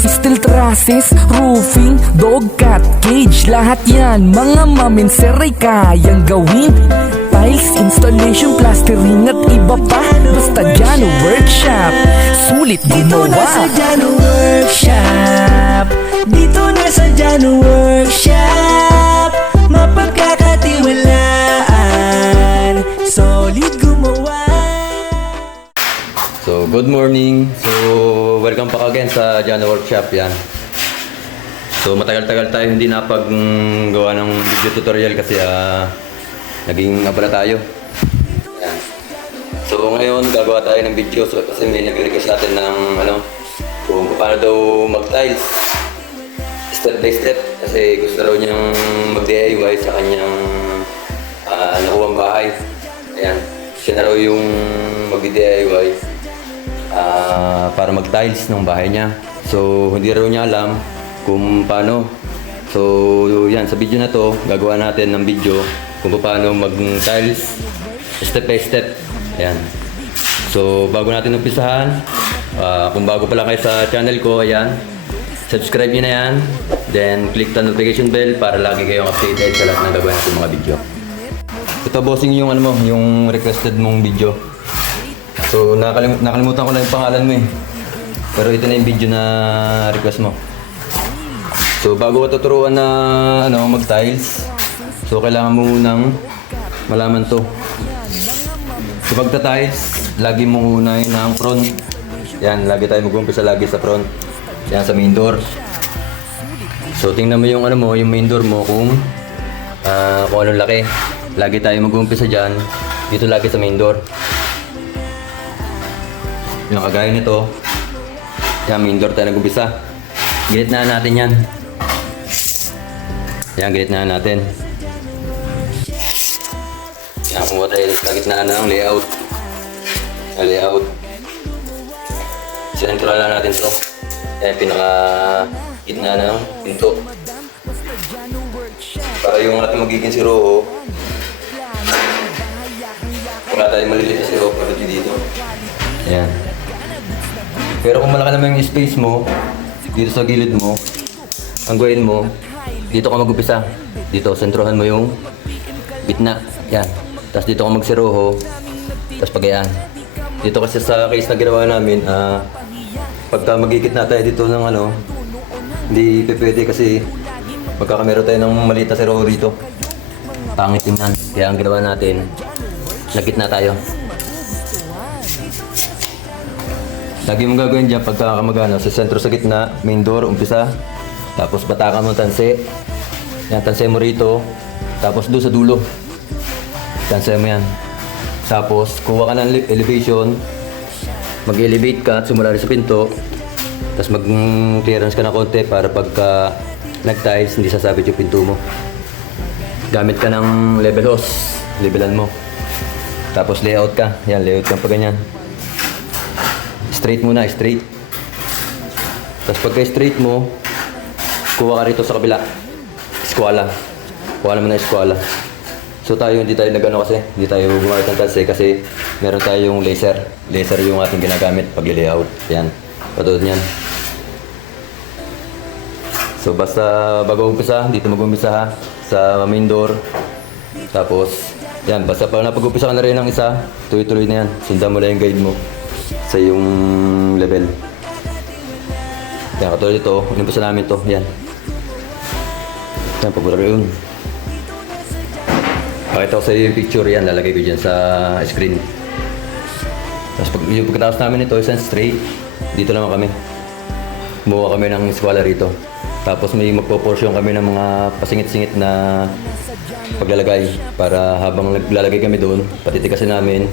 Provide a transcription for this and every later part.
Steel trusses, roofing, dog cat cage, lahat yan mga maminser ay kayang gawin. Tiles, installation, plastering at iba pa, basta Jano Workshop, sulit gumawa. Dito na sa Jano Workshop, dito na sa Jano Workshop, mapagkakatiwalaan, solid gumawa. So, good morning. So, welcome back again sa Jano Workshop. Yan. So, matagal-tagal tayo hindi napag-gawa ng video tutorial kasi naging abala tayo. Yan. So, ngayon gagawa tayo ng video kasi may nag-request natin ng kung paano daw mag-tiles. Step by step. Kasi gusto raw niyang mag-DIY sa kanyang nakuwang bahay. Ayan. Siya na raw yung mag-DIY. Para mag-tiles ng bahay niya. So, hindi raw niya alam kung paano. So, yan, sa video na to, gagawa natin ng video kung paano mag-tiles step by step. Ayan. So, bago natin umpisahan, kung bago pa lang kayo sa channel ko, ayan, subscribe nyo na yan. Then, click the notification bell para lagi kayong updated sa lahat ng gagawin natin mga video. Ito, bossing, yung yung requested mong video. So, nakalimutan ko lang yung pangalan mo eh. Pero ito na yung video na request mo. So, bago ko tuturuan na mag-tiles, so kailangan mo munang malaman to. So, pagta-tiles, lagi mo unahin ang front. Yan, lagi tayo mag-umpisa lagi sa front. Yan, sa main door. So, tingnan mo yung yung main door mo kung anong laki. Lagi tayo mag-umpisa dyan. Dito lagi sa main door. Yung kagaya nito, yan, main door tayo nag-umpisa. Gilitnaan natin yan. Yan, gilitnaan natin. Yan, kumuha tayo sa gitnaan ng layout. Layout. Sinentral lang natin ito. Yan, pinaka-gitna ng pinto. Para yung ating magiging si Roho, wala tayong maliliit si Roho para dito. Yan. Pero kung malaki naman yung space mo, dito sa gilid mo, ang gawin mo, dito ka mag-upisa. Dito, sentrohan mo yung gitna. Yan. Tapos dito ka magsiroho. Tapos pagayaan. Dito kasi sa case na ginawa namin, pagka magigitna tayo dito ng hindi pwede kasi magkakamero tayo ng maliit na siroho dito. Pangit tingnan. Kaya ang ginawa natin, nagitna tayo. Lagi mong gagawin dyan pagka sa sentro sa gitna, main door, umpisa. Tapos batakan mo tanse. Yan, tanse mo rito. Tapos doon sa dulo. Tanse mo yan. Tapos kuha ka ng elevation. Mag-elevate ka at sumula rin sa pinto. Tapos mag-clearance ka na konti para pagka nag-tiles, hindi sasabit yung pinto mo. Gamit ka ng level hose. Levelan mo. Tapos layout ka. Yan, layout ka pa ganyan. Straight muna, straight. Tapos pagka straight mo, kuha ka rito sa kabila. Eskwala. Kuha naman na eskwala. So tayo, hindi tayo kasi. Hindi tayo gumamit ng talse kasi meron tayong laser. Laser yung ating ginagamit pag layout. Yan. Patulad niyan. So basta bago umpisa, dito mag-umpisa ha. Sa main door. Tapos, yan. Basta pag napag-umpisa ka na rin ng isa, tuloy-tuloy na yan. Sundan mo lang yung guide mo sa yung level. Yan, katulad ito, inimpusa namin ito, yan. Yan, papunta rin yun. Pakita ko sa iyo yung picture, yan, lalagay ko dyan sa screen. Tapos yung pagkatapos namin ito, isang straight, dito naman kami. Kumuha kami ng eskwala rito. Tapos may magpo-portion kami ng mga pasingit-singit na paglalagay para habang naglalagay kami doon, patitikasin namin.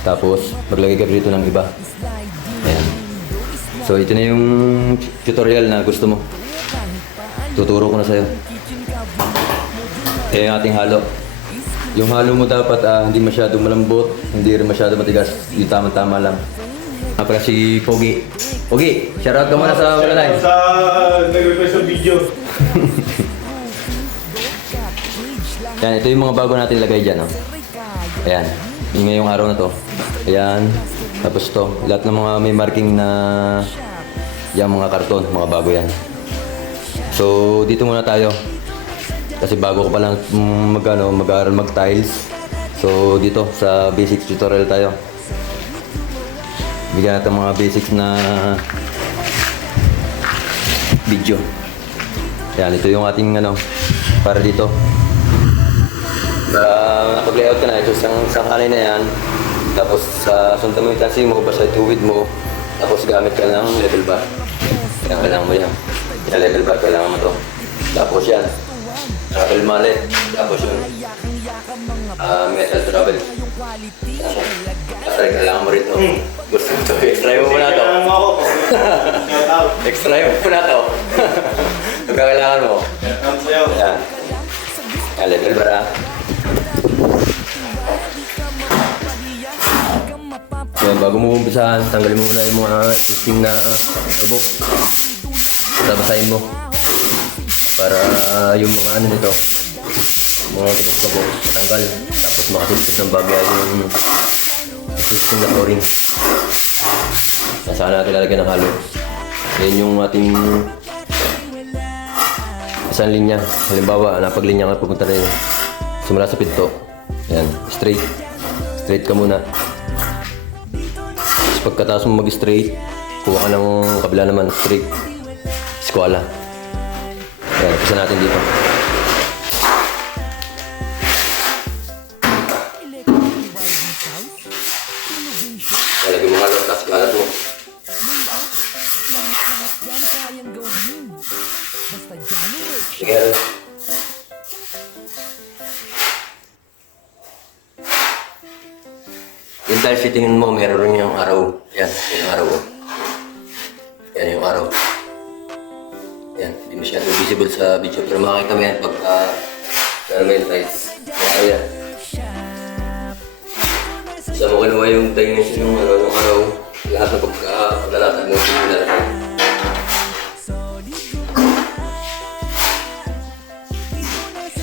Tapos, maglagay ka dito ng iba. Ayan. So, ito na yung tutorial na gusto mo. Tuturo ko na sa'yo. Ito yung ating halo. Yung halo mo dapat hindi masyadong malambot, hindi rin masyadong matigas. Yung tama-tama lang. Pala si Pogi. Pogi, shoutout ka muna sa Walanay. Sa nag-request ng video. Yan, ito yung mga bago natin lagay dyan. Ayan. Yung ngayong araw na to. Ayan. Tapos to, lahat ng mga may marking na Yung mga karton, mga bago yan. So, dito muna tayo. Kasi bago ko pa lang mag-aaral mag-tiles. So, dito sa basics tutorial tayo. Bigyan natin mga basics na video. Yan, ito yung ating para dito. Nakapag-layout ka na, ito sa kanay na yan. Tapos sundan mo yung tansing mo, basta ituwid mo. Tapos gamit ka ng level bar. Kailangan mo yan. Yung level bar, kailangan mo to. Tapos yan, travel mallet. Tapos yun, metal travel. Tapos kailangan mo rin to. Gusto mo to, extry mo muna to. Kailangan mo ako. Shout out. Extry mo muna to. Ito kailangan mo. Shout out sa'yo. Yan. Yan, level bar ha. Yan, bago mo umpisahan, tanggalin mo muna yung mga existing na tubok. Basahin mo. Para yung mga nito, mga tubok-tubok, matanggal. Tapos makasipsip ng bagay yung existing na flooring. Saan natin lalagyan ng halo. Yan yung ating isang linya. Halimbawa, napaglinya ka pupunta rin. Simula sa pinto. Yan, straight. Straight ka muna. Tapos pagkatapos mo mag-straight, kuha ka ng kabila naman straight. Eskwala. Yan, pisa natin dito. Lagyan mo nga lang, tapos kalat mo. Sige, ano? Yung tiles, tingin mo, meron rin yung araw. Yan, yung araw. Yan yung araw. Yan, hindi masyado visible sa video. Pero makikita mo yan pagka ano yung tiles. Kaya yan. Sa mo kinuha yung dimension yung yung araw. Lahat na pagkalatag mo yung nilalagay.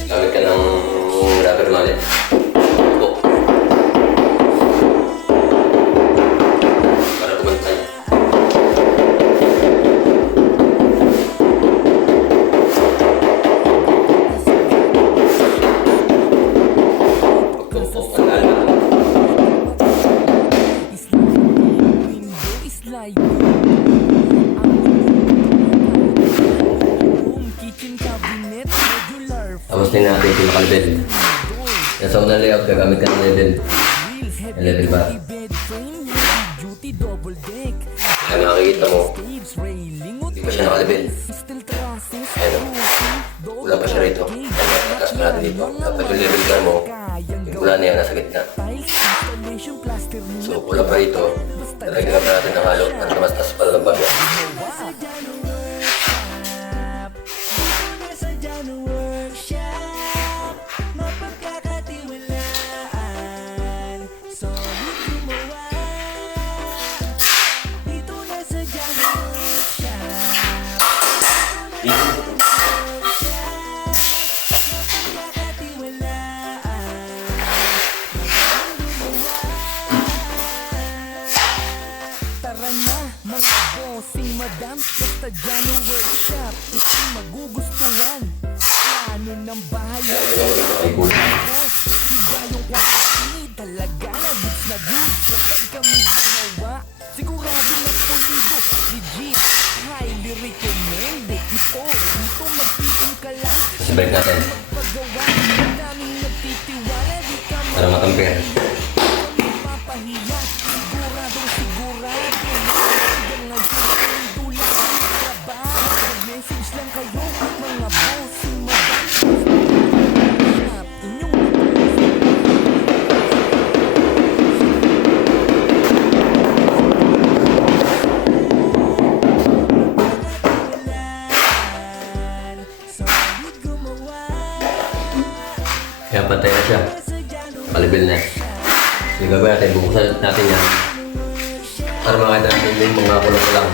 Gamit ka ng rubber mallet. Para kumantay. Pagtumpok ka na. Tapos tingnan natin yung nakalibel. Yan sa unang layout, gagamit ka ng level. Yung level bar. Kaya makikita mo, hindi pa siya nakalibel. Ayan o. Wala pa siya rito. Takas pa natin dito. Dapat yung level bar mo, yung pula na yan nasa gitna. So, pula pa rito. Talagyan pa natin ng halo at mas tas pala ng bagay. Tara na mga bossing madam, basta dyan ang workshop, ito'y magugustuhan. Plano ng bahay ay boss, iba yung quality, talaga na goods na goods. Kapag kami gumawa, sigurado na pulido, legit, highly recommended. Ito, dito mag-PM ka lang, Sabay natin. paggawa, daming nagtitiwala, di ka Para makampir. mapapahiya, siguradong sigurado. Hanggang ngayon, tulad ng trabaho, mag-message lang kayo, mga bossing madam. Inyong Kaya pantay na siya. Nakalibel na. So, yung gagawin natin, bubuksan natin yan. Para makita natin yung mga kulang-kulang.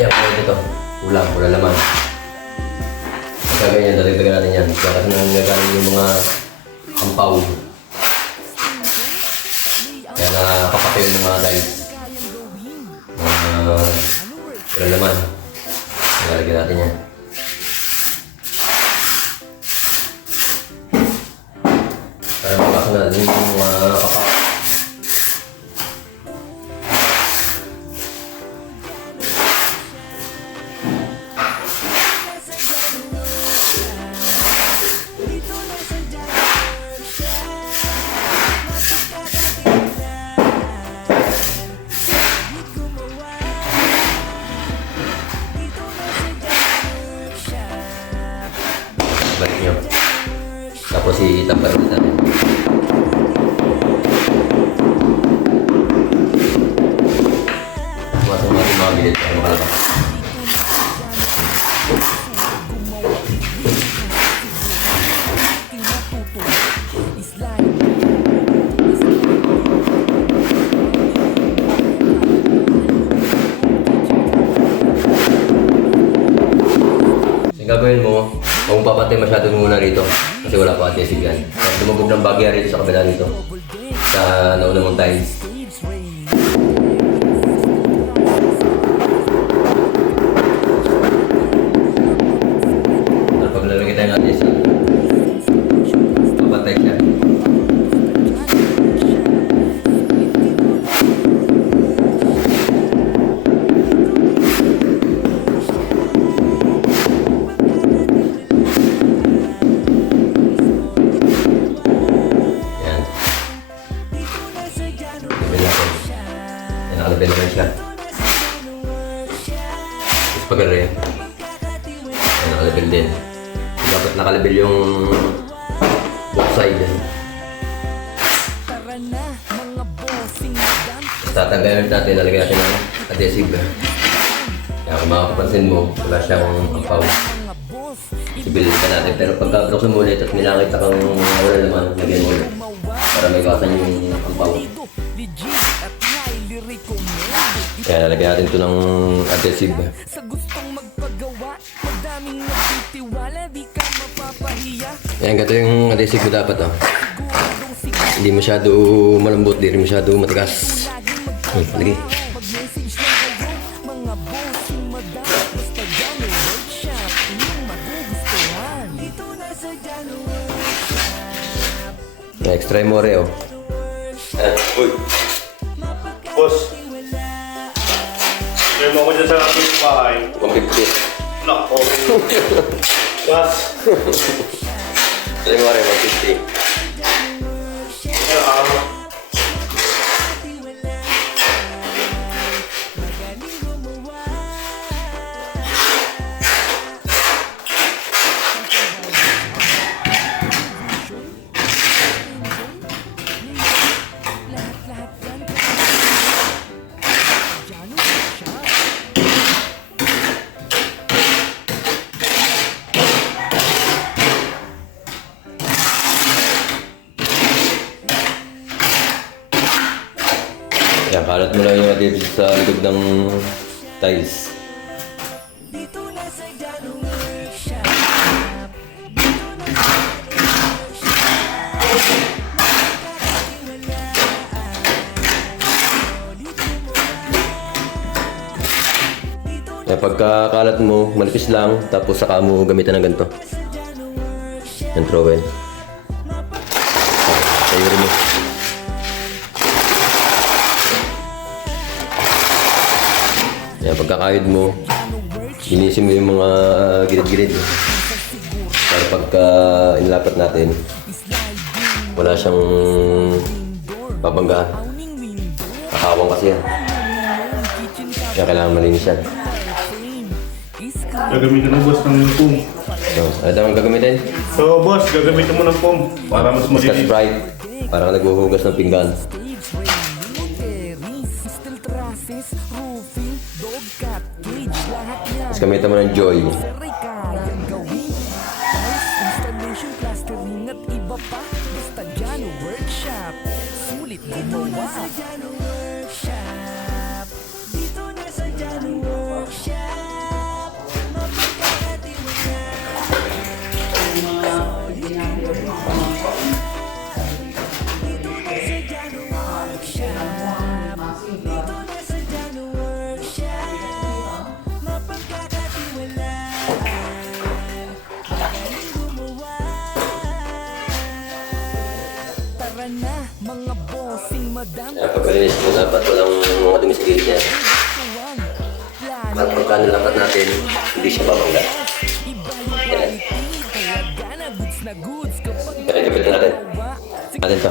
Yan, kaya dito. Kulang, wala laman. Pagka ganyan, dadagdagan natin yan. Kaya kasi nangyagaling yung mga ampaw. Kaya nakapapay yung mga tiles. wala naman. Lalagyan natin yan. Para mapasok natin yung mga kapak. Balik nyo. Tapos itapar ulit natin. Masok natin mga gilid para makalabas. Yung gagawin mo, huwag mong papatay masyado muna rito kasi wala pa adhesive yan. Tapos lumubog ng bagya rito sa kabila rito sa nauna mong tiles. Pag lalagay tayo ng adhesive, papatay siya. Nakalabel naman siya. Tapos pag-aray. Nakalabel din. Dapat nakalabel yung both side. Tapos tatanggalin natin, nalagyan natin ng adhesive. Kaya kung makapapansin mo, wala siyang ampaw. Sibilin ka natin. Pero pagka buksan mo ulit at minakita kang wala naman, lagyan mo ulit. Para may iwasan yung ampaw. Kaya lalagyan natin ito ng adhesive. Sa gustong magpagawa, madaming nagtitiwala, di ka mapapahiya. Ayan, ganito yung adhesive mo dapat, oh. Hindi masyado malambot, hindi rin masyado matigas. Lagi. Mag-message lang kayo, mga bossing madam. Basta Jano Workshop, inyong magugustuhan. Dito na sa Jano Workshop. Extra more, oh. Uy. Boss. Kaya mo ako dyan sa aking bahay. 150. Nako. Boss. Extra more, 150. Yan, kalat mo lang yung adhesive sa likod ng tiles. Yan, pagkakalat mo, malipis lang, tapos saka mo gamitan ng ganito. Yan, trowel. Sayurin mo. Yan, pagkakayod mo, linisin mo yung mga gilid-gilid. Para pagka inlapat natin, wala siyang babanggahan. Kakawang kasi yan. Kaya kailangan malinis yan. Gagamitin ng boss ng foam. So, ano naman gagamitin? So boss, gagamitin mo ng foam para mas Scotch malinis. Brite. Para ka naghuhugas ng pinggan. Steel trusses, roofing, dog cat, cage, lahat yan. Tapos gamitan mo ng Joy. Seray kayang gawin. Tiles, installation, plastering at iba pa. Basta Jano Workshop, sulit gumawa. Jano Workshop, dito na sa Jano Workshop. Mapagkakati mo na. Dito na sa Jano Workshop. Dito na sa Jano Workshop. Kaya pagkalinis mo, dapat walang mga dumi sa gilid niya. Para pagka nilapat natin, hindi siya babangga. Yan. Kaya kapit natin. Natin to.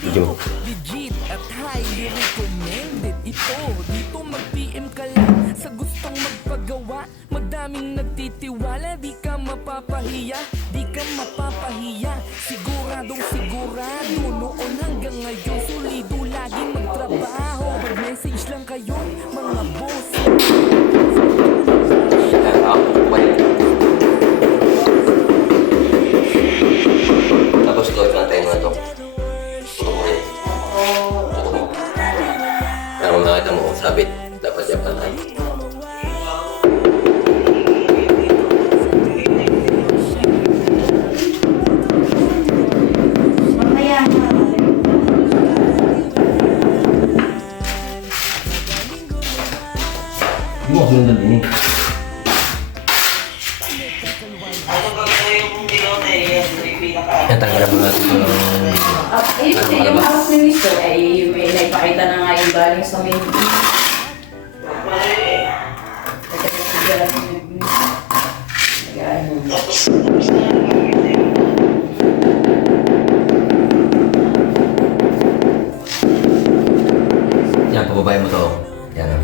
Video mo. Legit at highly recommended ito. Dito mag-PM ka lang sa gustong magpagawa. Madaming nagtitiwala, di ka mapapahiya. Di ka mapapahiya, siguradong sigurado. Noon hanggang ngayon, solido lagi magtrabaho. Mag-message lang kayo, mga boss. Tapos ito, ipantayin mo na ito. Tutok mo rin. Tutok mo. Para kung nakita mo, sabit. Dapat yan pantay. Hindi mo kasunod din eh. Natanggalan mo natin ito. Ayun, yung harap ni Mr. ay may naipakita na nga yung galing sa main. Yan, pababay mo to. Yan.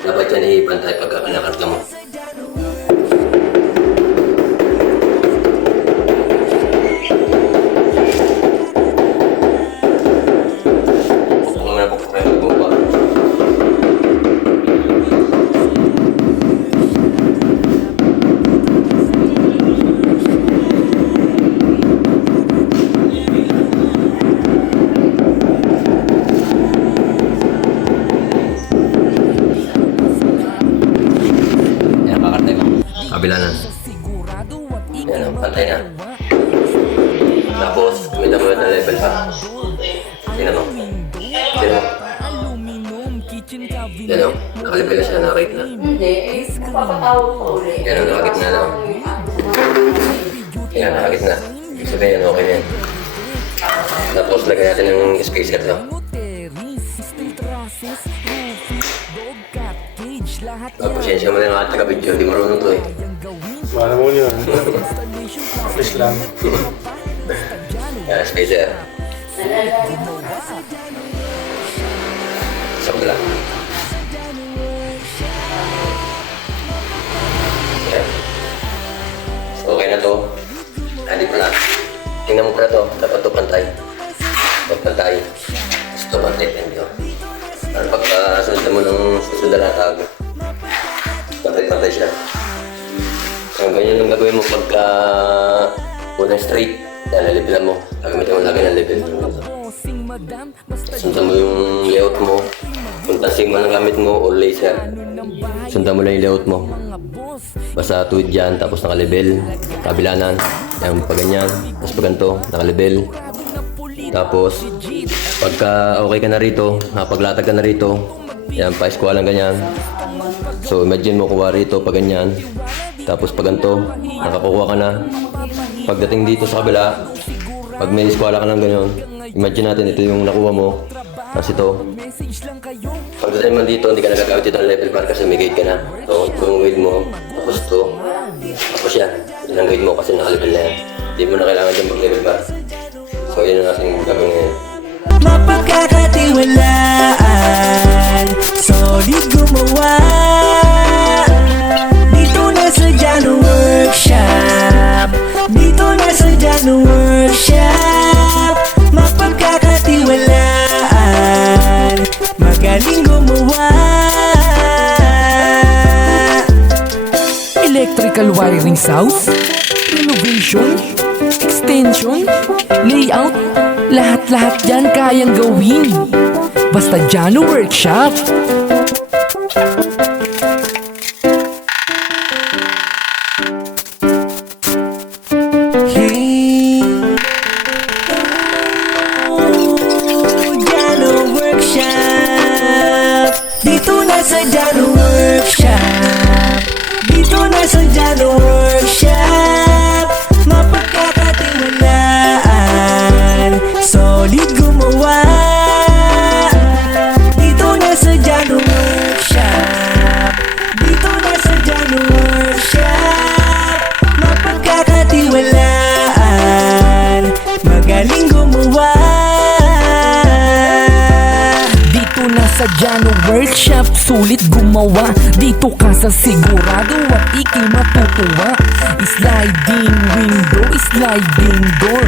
Dapat yan ipantay pagka kanakarga mo. Kung muna po kayo magbaba. Yan, kakartay mo. Kabila na. Sigurado at Yan, pantay na. Tapos, gamitan mo na ng level pa. Tingnan mo. Tingnan mo. aluminum kitchen cabinet. Yan o, nakalibel na siya, nakakit na. Hindi, papatawag ko ulit. Yan o, nakakit na na. Yan, nakakit na. Ibig sabihin, okay na yan. Tapos, lagyan natin ng spacer to. Terrace, steel trusses, roofing, dog cat, cage, lahat Pasensya mo na yung mga taga-video, hindi marunong to eh. yang gawin. Mahal mo yun. Installation Please lang. Yan, spacer. Sa kabila. Yan. So, okay na to. Hindi pala. Tingnan mo pala to. Dapat to pantay. Pag pantay. Gusto to pantay. Thank you. Para pagkasunod mo ng susunod na latag, pantay-pantay siya. So, ganyan yung gagawin mo pagka unang straight. Yan, lalibilan mo. Gagamitin mo lagi ng level. bossing madam, basta Sundan mo yung layout mo. Kung tansing man ang gamit mo o laser. ng bahay, Sundan mo lang yung layout mo. mga boss. Basta tuwid dyan, tapos naka-level. Kabilanan. Yan, pag ganyan. Tapos pag ganito, naka-level. Tapos, pagka okay ka na rito, nakapaglatag ka na rito, yan, pa-squat lang ganyan. So, imagine mo kuha rito pag ganyan. Tapos pag ganito, nakakuha ka na. Pagdating dito sa kabila, pag may squat ka lang ganyan, imagine natin ito yung nakuha mo. Tapos ito, Message lang kayo. pagdating mo dito, hindi ka nagagamit ito ng level bar kasi may guide ka na. So, kung guide mo, tapos ito, tapos yan. Yan ang guide mo kasi naka-level na yan. Hindi mo na kailangan dyan mag-level bar. So, yun ang ating gagawin ngayon. Mapagkakatiwalaan, solid gumawa. Dito na sa Jano Workshop, dito na sa Jano Workshop. Mapagkakatiwalaan, magaling gumawa. Electrical wiring house, renovation, extension, layout, lahat-lahat yan kayang gawin. Basta Jano Workshop. Hey, Jano Workshop, dito na sa Jano Workshop, dito na sa Jano Workshop. Mapagkakatiwalaan, solid gumawa. sulit gumawa. Dito ka sa sigurado at ikay matutuwa. Sliding window, sliding door,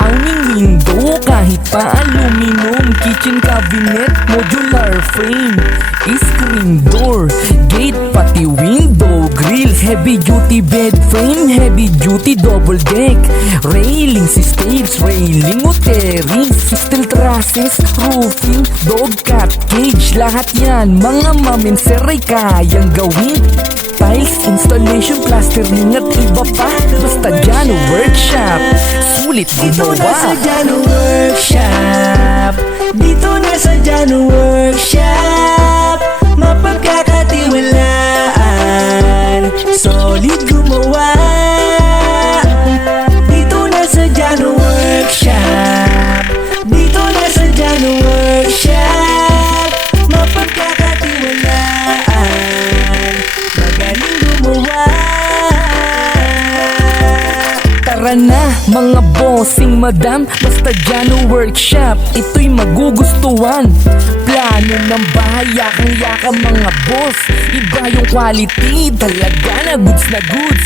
awning window kahit pa aluminum. Kitchen cabinet, modular frame, screen door, gate pati window grills. Heavy duty bed frame, heavy duty double deck, railings, stage railing o terrace, steel trusses, roofing, dog cat cage. Lahat yan mga mamin sir ay kayang gawin. Tiles, installation, plastering at iba pa, basta Jano Workshop, sulit Dito na sa gumawa. Jano Workshop. Dito na sa Jano Workshop. Mapagkakatiwalaan, solid gumawa. Dito na sa Jano Workshop. Dito na sa Jano Workshop. Mapagkakatiwalaan, magaling gumawa. Tara na mga bossing madam, basta Jano Workshop, ito'y magugustuhan. Plano ng bahay, yakang-yaka mga boss, iba yung quality, talaga na goods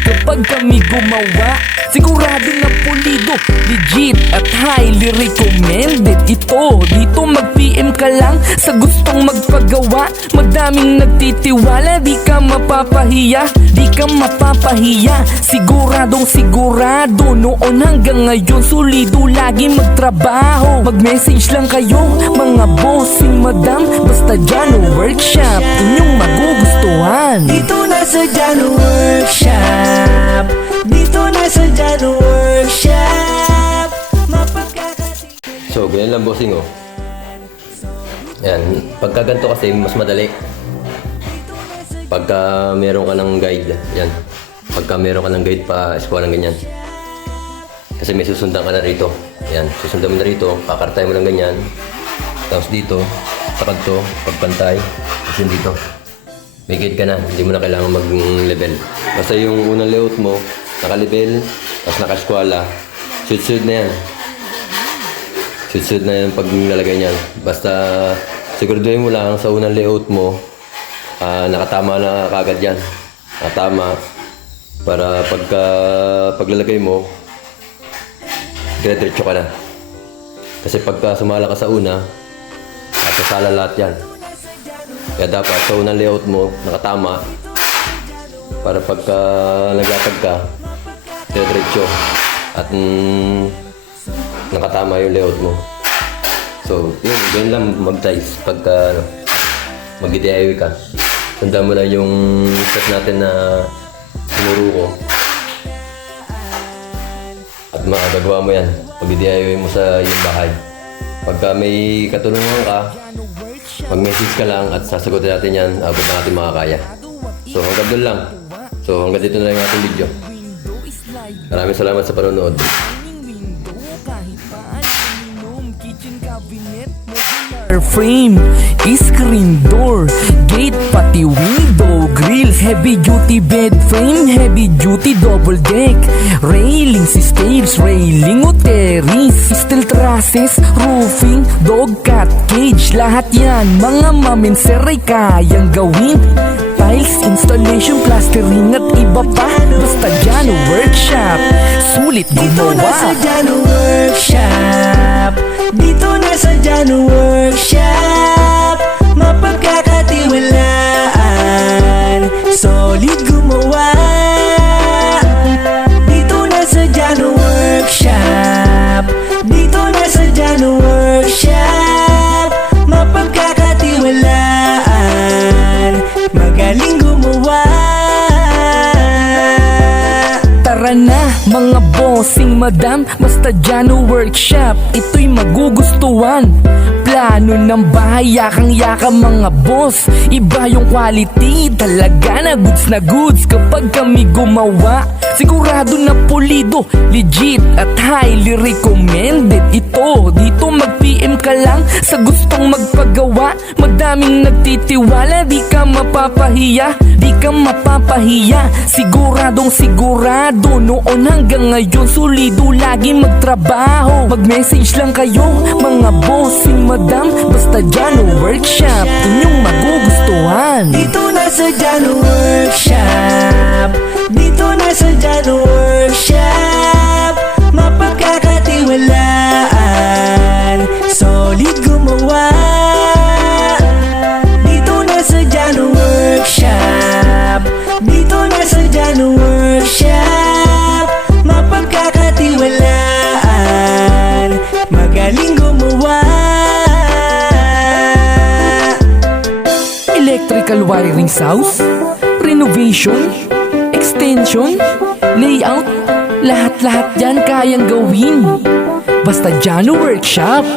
kapag kami gumawa. Sigurado na pulido, legit at highly recommended. Ito, dito mag-PM ka lang sa gustong magpagawa. Madaming nagtitiwala, di ka mapapahiya, di ka mapapahiya. Siguradong sigurado, noon hanggang ngayon solido lagi magtrabaho. Mag-message lang kayo mga bossing madam, basta Jano Workshop, inyong magugustuhan. Dito na sa Jano Workshop. Dito na sa Jano Workshop. Mapagkakatiwalaan. So, ganyan lang bossing oh. Yan, pagka ganito kasi mas madali. Pagka meron ka ng guide, yan. Pagka meron ka ng guide pa eskwela ng ganyan. Kasi may susundan ka na rito. Yan, susundan mo na rito, kakartay mo lang ganyan. Tapos dito, sa kanto, pagpantay, tapos yun dito. May guide ka na, hindi mo na kailangan mag-level. Basta yung unang layout mo, naka-level, tapos naka-eskwela, shoot na yan. Shoot na yan pag nilalagay niyan. Basta siguraduhin mo lang sa unang layout mo, nakatama na kagad yan. Nakatama para paglalagay mo, dire-diretso ka na. Kasi pagka sumala ka sa una, sasala lahat yan. Kaya dapat sa unang layout mo, nakatama para pagka naglatag ka, dire-diretso at nakatama yung layout mo. So, yun, ganyan lang mag-dice pagka mag-DIY ka. Tandaan mo lang yung set natin na sinuro ko. At magagawa mo yan. Mag-DIY mo sa iyong bahay. Pagka may katulungan ka, mag-message ka lang at sasagutin natin yan abot ng ating mga kaya. So, hanggang doon lang. So, hanggang dito na lang yung ating video. Maraming salamat sa panonood. Frame, screen door, gate pati window grills. Heavy duty bed frame, heavy duty double deck, railings, stage railing o terrace, steel trusses, roofing, dog cat cage. Lahat yan mga mamin sir ay kayang gawin. Tiles, installation, plastering at iba pa, basta Jano Workshop, sulit Dito na sa gumawa. Jano Workshop. Dito na sa Jano Workshop. Mapagkakatiwalaan, solid gumawa. Dito na sa Jano Workshop. Dito na sa Jano Workshop. Mapagkakatiwalaan, magaling gumawa. Tara na mga bossing madam, basta Jano Workshop, ito'y magugustuhan. Plano ng bahay, yakang-yaka mga boss, iba yung quality, talaga na goods kapag kami gumawa. Sigurado na pulido, legit at highly recommended. Ito, dito mag-PM ka lang sa gustong magpagawa. Madaming nagtitiwala, di ka mapapahiya, di ka kang mapapahiya. Siguradong sigurado, noon hanggang ngayon solido lagi magtrabaho. Mag-message lang kayo, mga bossing madam, basta Jano Workshop, inyong magugustuhan. Dito na sa Jano Workshop, dito na sa Jano Workshop, mapagkakatiwalaan, solid gumawa. Dito na sa Jano Workshop, dito na sa Jano Workshop, mapagkakatiwalaan, magaling gumawa. Electrical wiring house, renovation, extension, layout, lahat-lahat yan kayang gawin. Basta Jano Workshop.